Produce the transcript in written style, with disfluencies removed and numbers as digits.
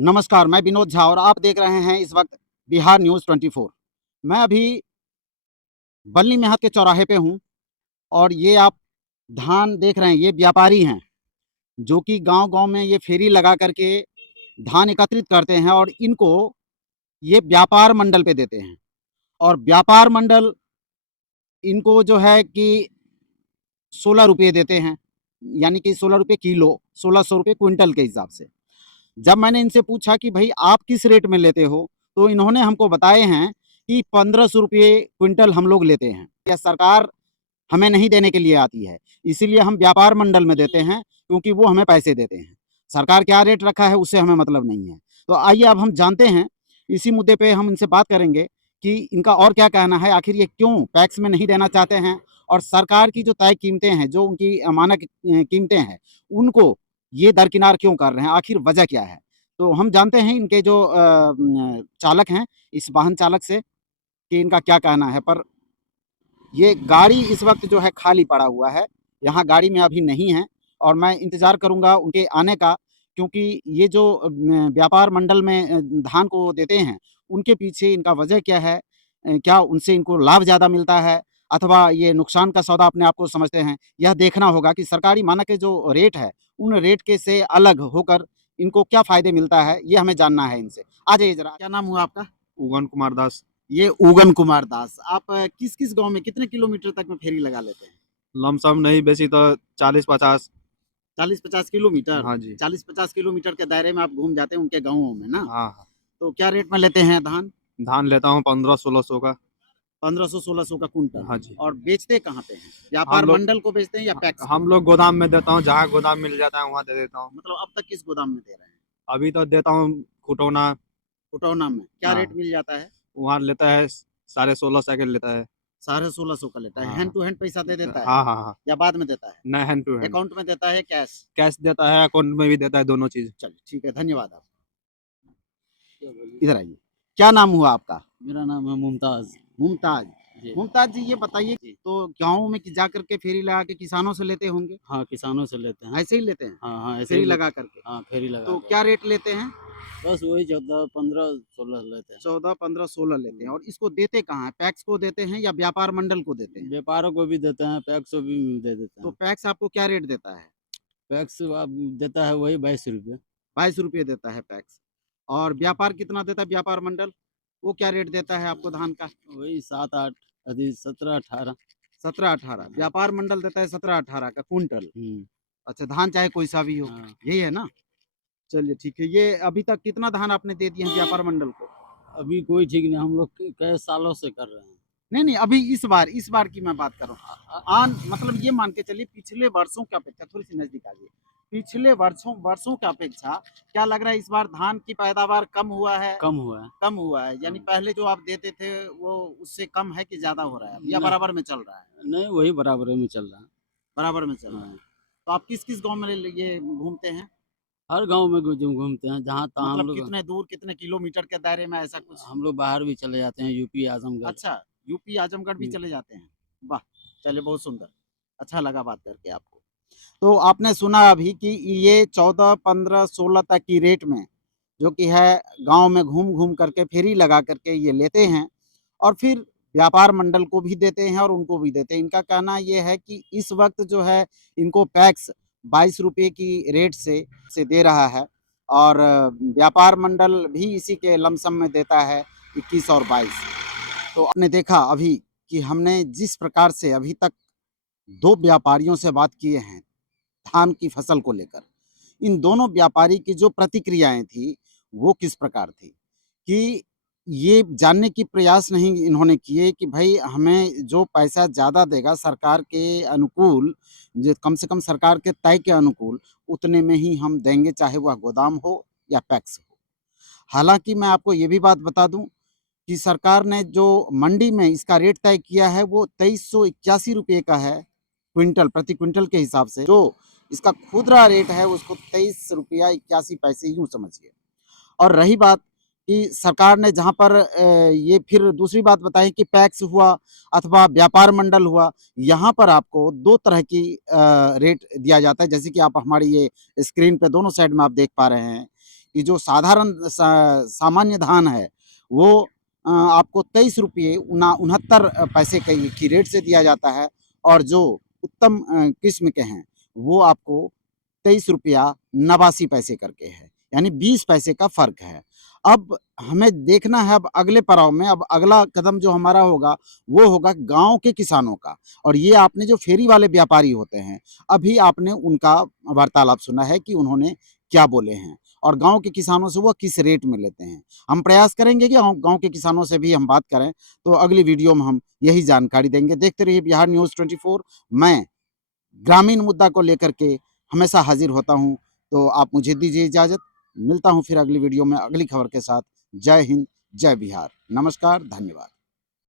नमस्कार, मैं विनोद झा और आप देख रहे हैं इस वक्त बिहार न्यूज़ 24। मैं अभी बल्ली महत के चौराहे पे हूँ और ये आप धान देख रहे हैं, ये व्यापारी हैं जो कि गांव-गांव में ये फेरी लगा करके धान एकत्रित करते हैं और इनको ये व्यापार मंडल पे देते हैं और व्यापार मंडल इनको जो है कि ₹16 देते हैं, यानी कि ₹16 किलो, ₹1600 क्विंटल के हिसाब से। जब मैंने इनसे पूछा कि भाई आप किस रेट में लेते हो, तो इन्होंने हमको बताए हैं कि ₹1500 क्विंटल हम लोग लेते हैं। यह सरकार हमें नहीं देने के लिए आती है, इसीलिए हम व्यापार मंडल में देते हैं क्योंकि वो हमें पैसे देते हैं। सरकार क्या रेट रखा है उससे हमें मतलब नहीं है। तो आइए अब हम जानते हैं, इसी मुद्दे पे हम इनसे बात करेंगे कि इनका और क्या कहना है, आखिर ये क्यों पैक्स में नहीं देना चाहते हैं और सरकार की जो तय कीमतें हैं, जो उनकी मानक कीमतें हैं, उनको ये दरकिनार क्यों कर रहे हैं, आखिर वजह क्या है? तो हम जानते हैं इनके जो चालक हैं, इस वाहन चालक से कि इनका क्या कहना है। पर ये गाड़ी इस वक्त जो है खाली पड़ा हुआ है, यहाँ गाड़ी में अभी नहीं है और मैं इंतज़ार करूँगा उनके आने का, क्योंकि ये जो व्यापार मंडल में धान को देते हैं, उनके पीछे इनका वजह क्या है? क्या उनसे इनको लाभ ज़्यादा मिलता है अथवा ये नुकसान का सौदा अपने आप को समझते हैं? यह देखना होगा कि सरकारी मानक के जो रेट है, उन रेट के से अलग होकर इनको क्या फ़ायदे मिलता है, ये हमें जानना है इनसे। आ जाइए ज़रा, क्या नाम हुआ आपका? उगन कुमार दास। ये उगन कुमार दास। आप किस-किस गाँव में कितने किलोमीटर तक में फेरी लगा लेते हैं? लमसम नहीं बेची तो 40-50। 40-50 किलोमीटर? हाँ जी। 40-50 किलोमीटर के दायरे में आप घूम जाते हैं उनके गाँवों में ना? हाँ, हाँ। तो क्या रेट में लेते हैं धान? धान लेता हूँ 1500-1600 का। 1500-1600 का कुंटल। हाँ जी। और बेचते कहाँ पे हैं? हम व्यापार लोग मंडल को बेचते हैं या पैक्स को? हम लोग गोदाम में देता हूँ, जहाँ गोदाम मिल जाता है वहाँ दे देता हूँ। मतलब अब तक किस गोदाम में दे रहे हैं? अभी तो देता हूँ खुटौना। खुटौना में। क्या रेट हाँ, मिल जाता है? वहाँ लेता है 16.5 साइकिल लेता है। 1650 का लेता है। हैंड हाँ, टू हैंड पैसा दे देता है हाँ, हाँ, हाँ। या बाद में देता है? नहीं, हैंड टू हैंड। अकाउंट में देता है कैश? कैश देता है, अकाउंट में भी देता है, दोनों चीज़। चलिए ठीक है, धन्यवाद आपका। इधर आइए। क्या नाम हुआ आपका? मेरा नाम है मुमताज़। मुमताज़। जी। मुमताज़ जी, ये बताइए, जी। तो गाँव में कि जा कर के फेरी लगा के किसानों से लेते होंगे? हाँ, किसानों से लेते हैं। ऐसे ही लेते हैं? हाँ, हाँ, ऐसे ही फेरी लेते लगा हैं। कर के? हाँ, फेरी लगा तो कर। क्या रेट लेते हैं? बस वही 14, 15, 16 लेते हैं। 14, 15, 16 लेते हैं और इसको देते कहाँ हैं? पैक्स को देते हैं या व्यापार मंडल को देते हैं? व्यापारों को भी देते हैं, पैक्स को भी दे देते तो हैं। पैक्स आपको क्या रेट देता है? पैक्स अब देता है वही ₹22। ₹22 देता है पैक्स। और व्यापार कितना देता है व्यापार मंडल? वो क्या रेट देता है आपको धान का? वही 7-8 अभी 17-18। 17-18। व्यापार मंडल देता है 17-18 का कुंटल। हुँ। अच्छा, धान चाहे कोई सा भी हो, हाँ। यही है ना? चलिए ठीक है। ये अभी तक कितना धान आपने दे दिए हैं व्यापार मंडल को? अभी कोई ठीक नहीं, हम लोग कई सालों से कर रहे हैं। नहीं, नहीं, अभी इस बार की मैं बात कर रहा हूँ। मतलब ये मान के चलिए, पिछले वर्षों की अपेक्षा थोड़ी-सी नज़दीक आ जाइए। पिछले वर्षों वर्षों की अपेक्षा क्या लग रहा है इस बार धान की पैदावार कम हुआ है? कम हुआ है। कम हुआ है, यानी हाँ। पहले जो आप देते थे वो उससे कम है कि ज़्यादा हो रहा है अब या नहीं, बराबर में चल रहा है? नहीं वही बराबर में चल रहा है। बराबर में चल रहा है। हाँ। तो आप किस-किस गाँव में ये घूमते हैं? हर गाँव में जो घूमते हैं, जहाँ-तहाँ हम मतलब लोग कितने दूर, कितने किलोमीटर के दायरे में, ऐसा कुछ? हम लोग बाहर भी चले जाते हैं, यूपी, आजमगढ़। अच्छा, यूपी, आजमगढ़ भी हुँ। चले जाते हैं। वाह! चलिए, बहुत सुंदर। अच्छा लगा बात करके आपको। तो आपने सुना अभी कि ये 14, 15, 16 तक की रेट में, जो कि है, गाँव में घूम-घूम करके फेरी लगा करके ये लेते हैं और फिर व्यापार मंडल को भी देते हैं और उनको भी देते हैं। इनका कहना ये है कि इस वक़्त जो है इनको पैक्स ₹22 की रेट से दे रहा है और व्यापार मंडल भी इसी के लमसम में देता है 21 और 22। तो आपने देखा अभी कि हमने जिस प्रकार से अभी तक 2 व्यापारियों से बात किए हैं धान की फसल को लेकर, इन दोनों व्यापारी की जो प्रतिक्रियाएँ थी, वो किस प्रकार थी? कि ये जानने की प्रयास नहीं इन्होंने किए कि भई हमें जो पैसा ज़्यादा देगा सरकार के अनुकूल, जो कम से कम सरकार के तय के अनुकूल, उतने में ही हम देंगे, चाहे वह गोदाम हो या पैक्स हो। हालाँकि मैं आपको ये भी बात बता दूँ कि सरकार ने जो मंडी में इसका रेट तय किया है वो ₹2381 का है, क्विंटल प्रति क्विंटल के हिसाब से। जो इसका खुदरा रेट है उसको ₹23.81 यूँ समझिए। और रही बात कि सरकार ने जहाँ पर ये फिर दूसरी बात बताई कि पैक्स हुआ अथवा व्यापार मंडल हुआ, यहाँ पर आपको 2 तरह की रेट दिया जाता है, जैसे कि आप हमारी ये स्क्रीन पे दोनों साइड में आप देख पा रहे हैं कि जो साधारण सामान्य धान है वो आपको 23 रुपये 69 पैसे की रेट से दिया जाता है, और जो उत्तम किस्म के हैं वो आपको 23 रुपया 89 पैसे करके है, यानी 20 पैसे का फ़र्क है। अब हमें देखना है, अब अगले पड़ाव में अब अगला कदम जो हमारा होगा वो होगा गाँव के किसानों का। और ये आपने जो फेरी वाले व्यापारी होते हैं, अभी आपने उनका वार्तालाप सुना है कि उन्होंने क्या बोले हैं और गाँव के किसानों से वो किस रेट में लेते हैं। हम प्रयास करेंगे कि गाँव के किसानों से भी हम बात करें, तो अगली वीडियो में हम यही जानकारी देंगे। देखते रहिए बिहार न्यूज़ 24। मैं ग्रामीण मुद्दा को लेकर के हमेशा हाजिर होता हूँ, तो आप मुझे दीजिए इजाज़त। मिलता हूँ फिर अगली वीडियो में अगली खबर के साथ। जय हिंद, जय बिहार। नमस्कार, धन्यवाद।